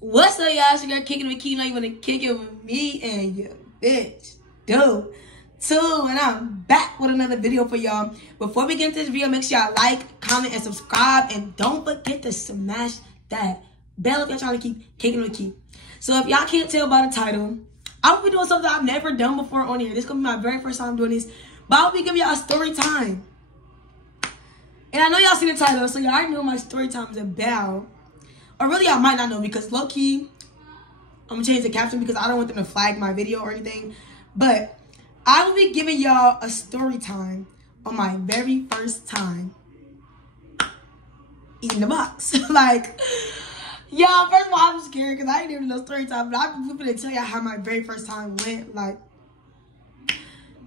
What's up, y'all? It's your girl kicking with Key. You know you want to kick it with me and your bitch, dude. And I'm back with another video for y'all. Before we get into this video, make sure y'all like, comment, and subscribe. And don't forget to smash that bell if y'all trying to keep kicking with Key. So if y'all can't tell by the title, I will be doing something I've never done before on here. This is going to be my very first time doing this. But I will be giving y'all a story time. And I know y'all seen the title, so y'all already know what my story time is about. Or really, I might not know because low-key, I'm going to change the caption because I don't want them to flag my video or anything. But I will be giving y'all a story time on my very first time eating the box. Like, y'all, first of all, I'm scared because I ain't even know story time. But I'm going to tell y'all how my very first time went. Like,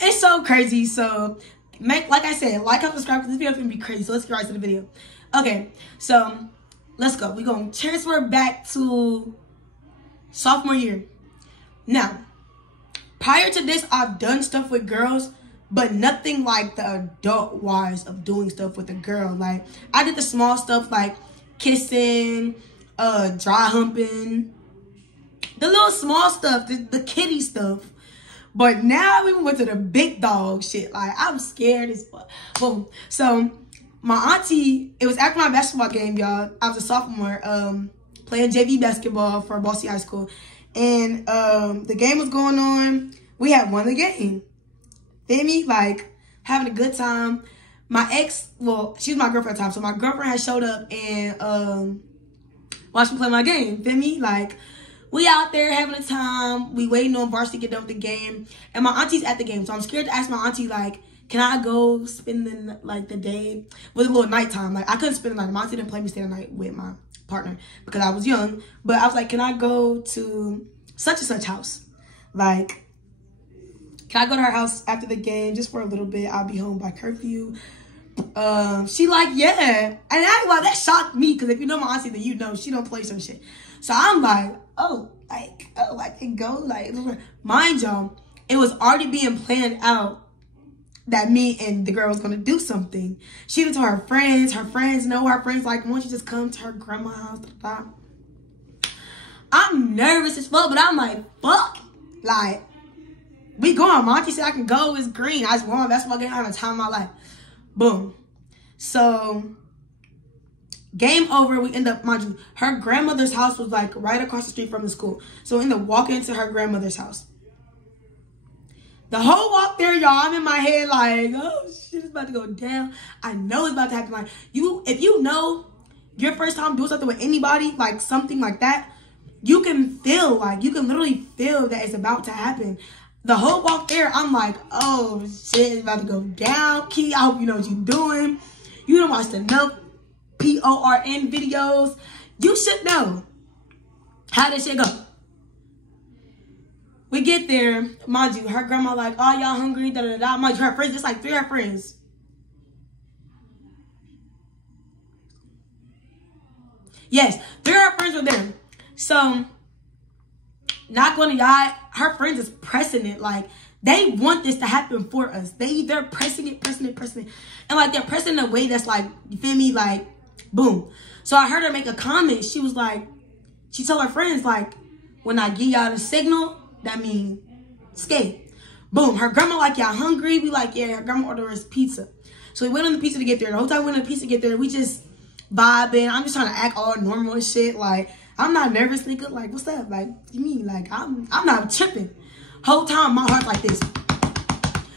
it's so crazy. So, like I said, like and subscribe because this video is going to be crazy. So, let's get right to the video. Okay, so let's go. We're going to transfer back to sophomore year. Now, prior to this, I've done stuff with girls, but nothing like the adult-wise of doing stuff with a girl. Like, I did the small stuff like kissing, dry humping, the little small stuff, the kiddie stuff. But now we went to the big dog shit. Like, I'm scared as fuck. Boom. So, my auntie, it was after my basketball game, y'all. I was a sophomore, playing JV basketball for Bossy High School. And the game was going on. We had won the game. Feel me? Like, having a good time. My ex, well, she was my girlfriend at the time. So my girlfriend had showed up and watched me play my game. Feel me? Like, we out there having a time. We waiting on varsity to get done with the game. And my auntie's at the game. So I'm scared to ask my auntie, like, can I go spend the day with a little nighttime? Like, I couldn't spend the night. My auntie didn't play me stay the night with my partner because I was young. But I was like, can I go to such and such house? Like, can I go to her house after the game just for a little bit? I'll be home by curfew. She like, yeah. And that shocked me because if you know my auntie, then you know she don't play some shit. So I'm like, oh, I can go. Like, mind y'all, it was already being planned out that me and the girl was gonna do something. She even told her friends know her friends, like, won't you just come to her grandma's house? Da, da, da. I'm nervous as fuck, but I'm like, fuck. Like, we going. My auntie said I can go, it's green. I just won my basketball game at a time of my life. Boom. So, game over, we end up, mind you, her grandmother's house was like right across the street from the school. So we end up walking into her grandmother's house. The whole walk there, y'all, I'm in my head like, oh, shit, it's about to go down. I know it's about to happen. Like, if you know your first time doing something with anybody, like something like that, you can literally feel that it's about to happen. The whole walk there, I'm like, oh, shit, it's about to go down. Key, I hope you know what you're doing. You done watched enough PORN videos. You should know how this shit go. We get there, mind you, her grandma like, oh, y'all hungry, da-da-da-da. Mind you, her friends, it's like 3 of her friends. Yes, 3 of her friends were there. So, not gonna lie, her friends is pressing it. Like, they want this to happen for us. They're pressing it. And, like, they're pressing in a way that's like, you feel me? Like, boom. So, I heard her make a comment. She was like, she told her friends, like, when I give y'all the signal, that means skate. Boom. Her grandma like, y'all hungry? We like, yeah, her grandma ordered us pizza. So we went on the pizza to get there. The whole time we went on the pizza to get there, we just vibing. I'm just trying to act all normal and shit. Like, I'm not nervous, nigga. Like, what's up? Like, you mean? Like, I'm not tripping. Whole time, my heart like this.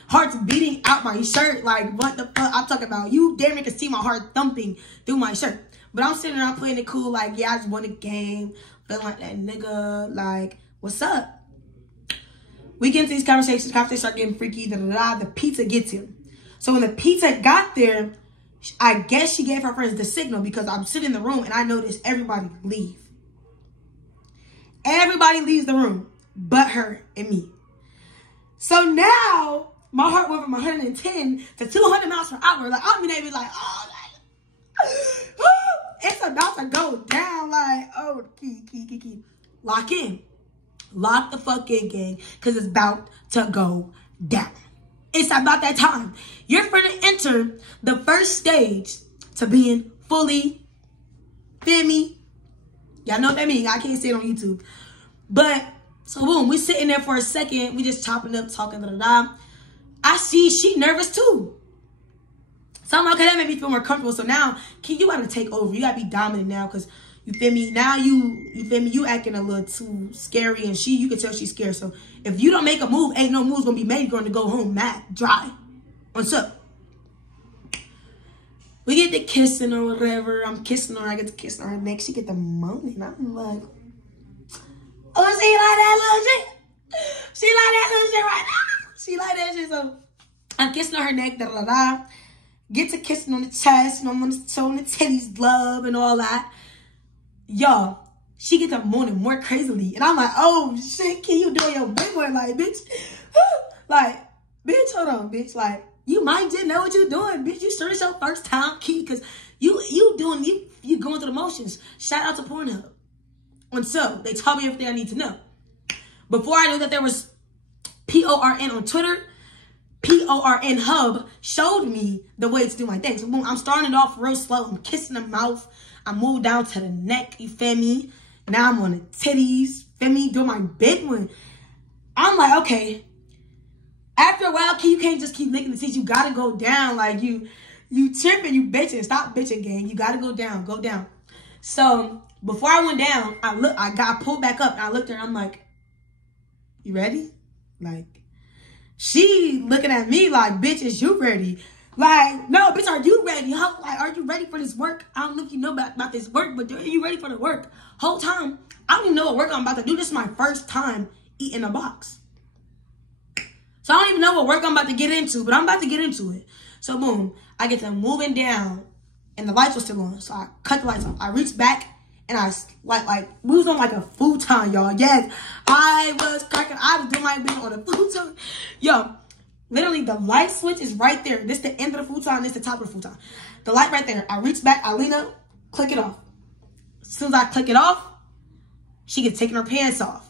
Heart's beating out my shirt. Like, what the fuck I'm talking about? You damn near can see my heart thumping through my shirt. But I'm sitting around playing it cool. Like, yeah, I just won a game. Feeling like that nigga. Like, what's up? We get into these conversations start getting freaky, the pizza gets here. So when the pizza got there, I guess she gave her friends the signal because I'm sitting in the room and I noticed everybody leave. Everybody leaves the room, but her and me. So now, my heart went from 110 to 200 miles per hour. Like, I'm able like, oh, like, it's about to go down. Like, oh, key. Lock in. Lock the fuck in, gang, because it's about to go down. It's about that time. You're finna enter the first stage to being fully, feel me, Y'all know what that means. I can't say it on YouTube. But, so boom, we sitting there for a second. We just chopping up, talking, da-da-da. I see she nervous too. So I'm like, okay, that made me feel more comfortable. So now, Key, you gotta take over. You gotta be dominant now, because you feel me? Now you feel me? You acting a little too scary, and you can tell she's scared. So if you don't make a move, ain't no moves gonna be made. You're gonna go home mad, dry. What's up? We get to kissing or whatever. I'm kissing her. I get to kissing her neck. She get the moaning. I'm like, oh, she like that little shit. She like that little shit right now. She like that shit. So I'm kissing her neck, da da da. Get to kissing on the chest, you know, on the titties, love, and all that. Y'all, she gets to moaning more crazily. And I'm like, oh, shit, can you doing your big one? Like, bitch, like, bitch, hold on, bitch. Like, you might just know what you're doing, bitch. You sure it's your first time, Key, because you going through the motions. Shout out to Pornhub. And so, they taught me everything I need to know. Before I knew that there was PORN on Twitter, PORN Hub showed me the way to do my thing. So boom, I'm starting it off real slow. I'm kissing the mouth. I move down to the neck, you feel me? Now I'm on the titties, feel me? Doing my big one. I'm like, okay. After a while, you can't just keep licking the titties. You gotta go down. Like you tripping, you bitching. Stop bitching, gang. You gotta go down, go down. So before I went down, I got pulled back up and I looked at her, I'm like, you ready? Like, she looking at me like, bitch, is you ready? Like, no, bitch, are you ready? Like, are you ready for this work? I don't know if you know about this work, but are you ready for the work? Whole time, I don't even know what work I'm about to do. This is my first time eating a box. So I don't even know what work I'm about to get into, but I'm about to get into it. So boom, I get to moving down, and the lights were still on. So I cut the lights off. I reached back, and I, like, we was on like a futon, y'all. Yes, I was cracking. I was doing my video on a futon. Yo, literally the light switch is right there. This the end of the futon, this the top of the futon. The light right there. I reach back, I lean up, click it off. As soon as I click it off, she gets taking her pants off.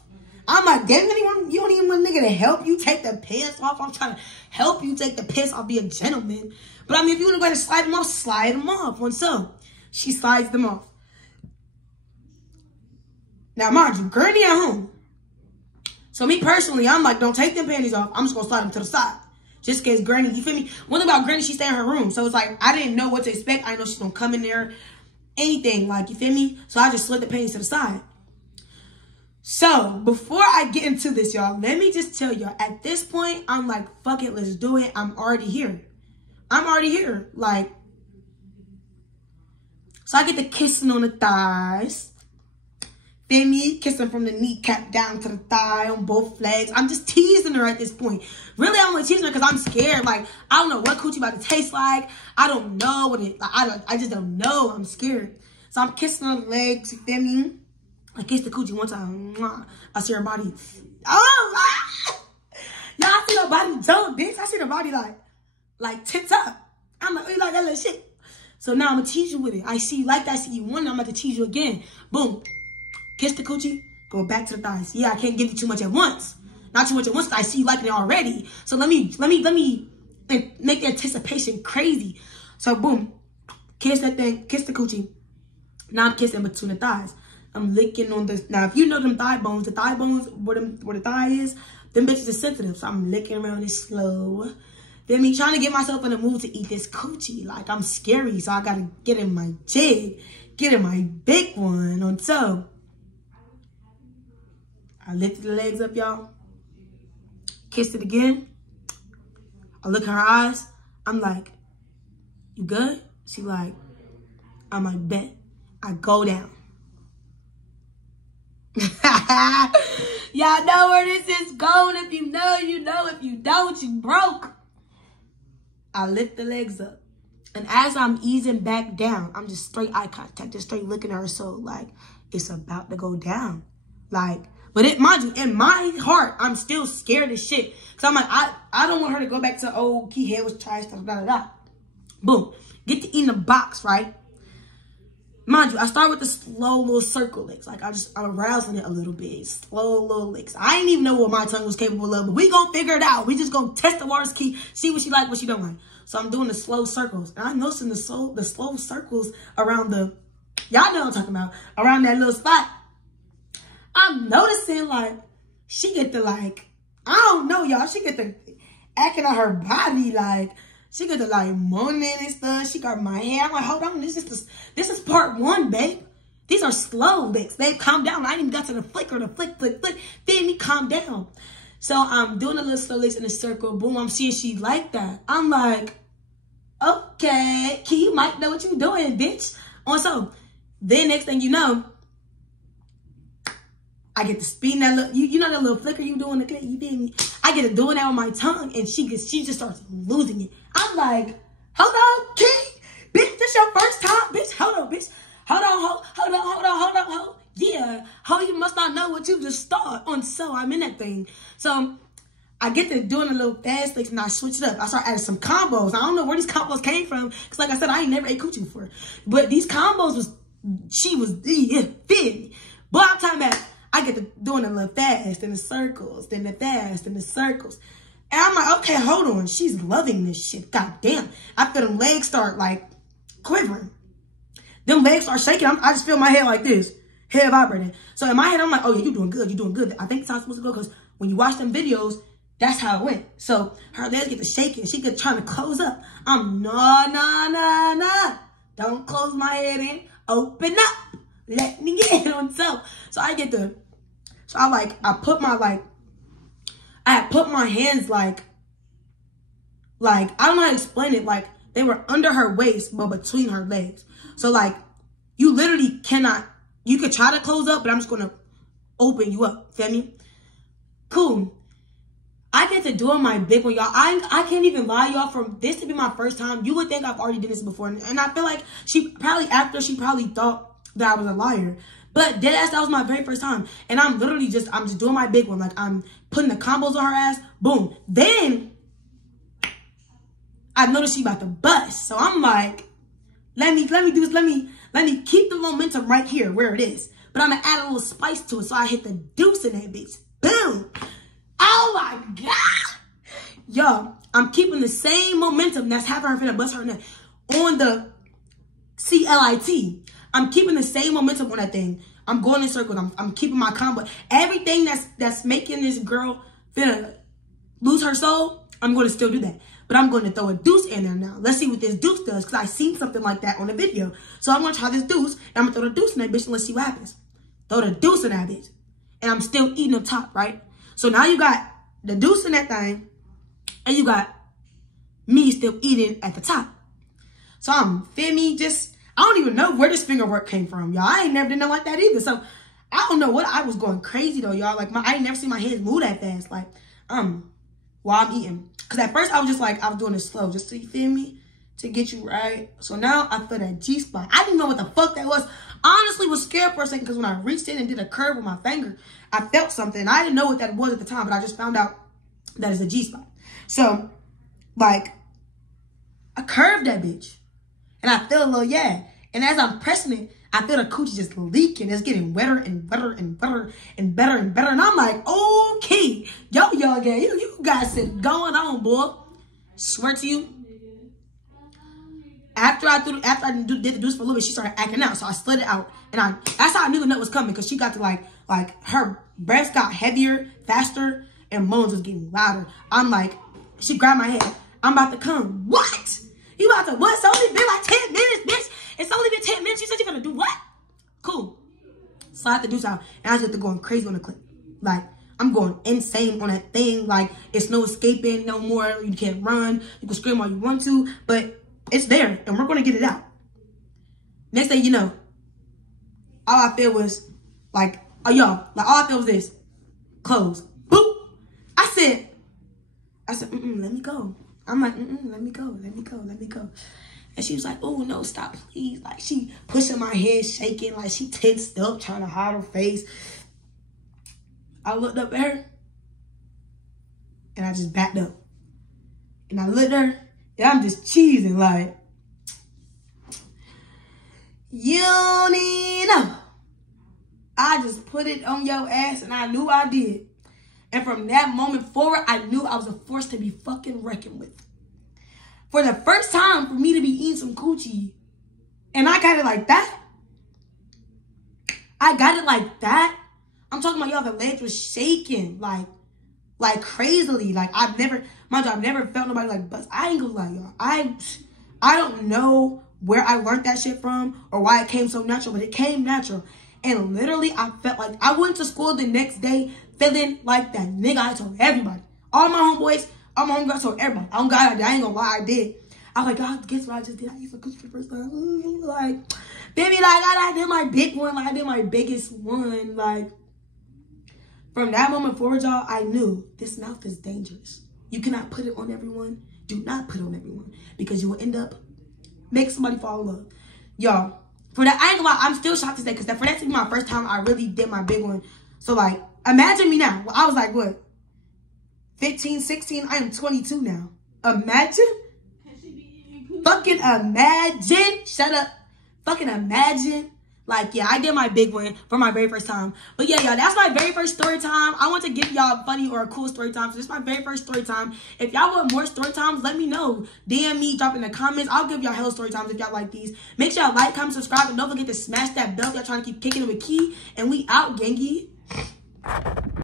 I'm like, damn, you don't even want a nigga to help you take the pants off. I'm trying to help you take the pants off, be a gentleman. But I mean, if you want to go ahead and slide them off. Once so, she slides them off. Now, mind you, Granny at home. So me personally, I'm like, don't take them panties off. I'm just going to slide them to the side. Just in case Granny, you feel me? One thing about Granny, she stay in her room. So it's like, I didn't know what to expect. I didn't know she's going to come in there. Anything, like, you feel me? So I just slid the panties to the side. So, before I get into this, y'all, let me just tell y'all, at this point, I'm like, fuck it, let's do it. I'm already here. Like, so I get the kissing on the thighs. Feel me? Kissing from the kneecap down to the thigh on both legs. I'm just teasing her at this point. Really, I'm only teasing her because I'm scared. Like, I don't know what coochie about to taste like. I don't know what it, I just don't know. I'm scared. So I'm kissing on the legs, you feel me? I kissed the coochie one time. I see her body. Oh, y'all, I see her body jump, bitch. I see her body like tipped up. I'm like, you like that little shit. So now I'm going to tease you with it. I see you like that. I see you one. I'm about to tease you again. Boom. Kiss the coochie. Go back to the thighs. Yeah, I can't give you too much at once. Not too much at once. I see you liking it already. So let me make the anticipation crazy. So boom. Kiss that thing. Kiss the coochie. Now I'm kissing between the thighs. I'm licking on this. Now, if you know them thigh bones, where the thigh is, them bitches are sensitive. So I'm licking around it slow. Then me trying to get myself in the mood to eat this coochie. Like, I'm scary, so I gotta get in my jig. Get in my big one on top. I lifted the legs up, y'all. Kissed it again. I look in her eyes. I'm like, you good? She like, I'm like, bet. I go down. Y'all know where this is going. If you know, you know. If you don't, you broke. I lift the legs up. And as I'm easing back down, I'm just straight eye contact, just straight looking at her. So, like, it's about to go down. Like, but mind you, in my heart, I'm still scared as shit. Because I'm like, I don't want her to go back to, oh, Key head was trash, da da da. Boom. Get to eating the box, right? Mind you, I start with the slow little circle licks. Like, I'm arousing it a little bit. Slow little licks. I didn't even know what my tongue was capable of, but we gonna figure it out. We just gonna test the waters, Key, see what she like, what she don't like. So I'm doing the slow circles. And I'm noticing the slow circles around the Y'all know what I'm talking about. Around that little spot. I'm noticing, like, she get the, like, I don't know, y'all. She get the acting on her body, like, she get the, like, moaning and stuff. She got my hair. I'm like, hold on. This is part 1, babe. These are slow licks. Babe, calm down. I ain't even got to the flick. Then me calm down. So I'm doing a little slow licks in a circle. Boom, I'm seeing she like that. I'm like, okay, Key, you might know what you doing, bitch. On so, then next thing you know, I get to spin that little, you know that little flicker you do in the clip, you feel me? I get to doing that on my tongue, and she just starts losing it. I'm like, hold on, Key, bitch, this your first time, bitch. Hold on, bitch. Hold on. Yeah, ho, you must not know what you just started on. So I'm in that thing. So I get to doing a little fast licks, and I switch it up. I start adding some combos. I don't know where these combos came from, because like I said, I ain't never ate coochie before. But these combos she was thin. But I'm talking about, I get to doing a little fast in the circles, then the fast in the circles. And I'm like, okay, hold on. She's loving this shit. God damn. I feel them legs start like quivering. Them legs start shaking. I just feel my head like this. Head vibrating. So in my head, I'm like, oh yeah, you're doing good. You're doing good. I think it's how it's supposed to go, because when you watch them videos, that's how it went. So her legs get to shaking. She get trying to close up. I'm nah. Don't close my head in. Open up. Let me get on. So I get the, I put my hands like, I don't know how to explain it. Like, they were under her waist, but between her legs. So like, you literally cannot, you could try to close up, but I'm just going to open you up. Feel me? Cool. I get to doing my big one, y'all. I can't even lie, y'all. From this to be my first time, you would think I've already done this before. And I feel like she probably thought that I was a liar. But deadass, that was my very first time. And I'm just doing my big one. Like, I'm putting the combos on her ass. Boom. Then I noticed she about to bust. So I'm like, let me do this. Let me keep the momentum right here where it is. But I'm gonna add a little spice to it. So I hit the deuce in that bitch. Boom. Oh my God. Y'all, I'm keeping the same momentum that's having her finna bust her neck on the CLIT. I'm keeping the same momentum on that thing. I'm going in circles. I'm keeping my combo. Everything that's making this girl finna lose her soul, I'm going to still do that. But I'm going to throw a deuce in there now. Let's see what this deuce does, because I seen something like that on the video. So I'm going to try this deuce, and I'm going to throw the deuce in that bitch, and let's see what happens. Throw the deuce in that bitch. And I'm still eating up top, right? So now you got the deuce in that thing, and you got me still eating at the top. So feel me, I don't even know where this finger work came from, y'all. I ain't never done nothing like that either. So I don't know what, I was going crazy though, y'all. Like, I ain't never seen my hands move that fast. Like, while I'm eating. Because at first I was just like, I was doing it slow, just to, you feel me? To get you right. So now I feel that G-spot. I didn't know what the fuck that was. Honestly, was scared for a second, because when I reached in and did a curve with my finger, I felt something. I didn't know what that was at the time, but I just found out that it's a G-spot. So, like, I curved that bitch. And I feel a little, yeah. And as I'm pressing it, I feel the coochie just leaking. It's getting wetter and wetter and wetter and better and better. And I'm like, okay, yo, young guy, you guys it going on, boy. Swear to you. After I did the deuce for a little bit, she started acting out. So I slid it out. And that's how I knew the nut was coming, because she got to like her breaths got heavier, faster, and moans was getting louder. I'm like, she grabbed my head. I'm about to come. What? You about to what? It's only been like 10 minutes, bitch. It's only been 10 minutes. You said you're gonna do what? Cool. Slide the deuce out. And I just going crazy on the clip. Like, I'm going insane on that thing. Like, it's no escaping no more. You can't run. You can scream all you want to. But it's there. And we're gonna get it out. Next thing you know, all I feel was like, oh, y'all. Like, all I feel was this. Close. Boop. I said, let me go. I'm like, let me go. And she was like, oh, no, stop, please. Like, she pushing my head, shaking, like she tensed up, trying to hide her face. I looked up at her, and I just backed up. And I looked at her, and I'm just cheesing, like, you don't even know. I just put it on your ass, and I knew I did. And from that moment forward, I knew I was a force to be fucking reckoned with. For the first time for me to be eating some coochie, and I got it like that, I got it like that. I'm talking about, y'all, the legs was shaking like crazily. Like I've never felt nobody like bust. I ain't gonna lie, y'all. I don't know where I learned that shit from or why it came so natural, but it came natural. And literally, I felt like I went to school the next day feeling like that. Nigga, I told everybody. All my homeboys, all my homegirls, told everybody. Oh God, I ain't gonna lie, I did. I was like, God, guess what I just did? I used to cookie for the first time. Like, baby, like, I did my big one. Like, I did my biggest one. Like, from that moment forward, y'all, I knew this mouth is dangerous. You cannot put it on everyone. Do not put it on everyone. Because you will end up making somebody fall in love. Y'all, for that, I ain't gonna lie, I'm still shocked to say, because for that to be my first time, I really did my big one. So, like, imagine me now. I was like, what? 15, 16? I am 22 now. Imagine. Fucking imagine. Shut up. Fucking imagine. Like, yeah, I did my big one for my very first time. But yeah, y'all, that's my very first story time. I want to give y'all a funny or a cool story time. So this is my very first story time. If y'all want more story times, let me know. DM me, drop in the comments. I'll give y'all hella story times if y'all like these. Make sure y'all like, comment, subscribe, and don't forget to smash that bell if y'all trying to keep kicking it with Key. And we out, gangy.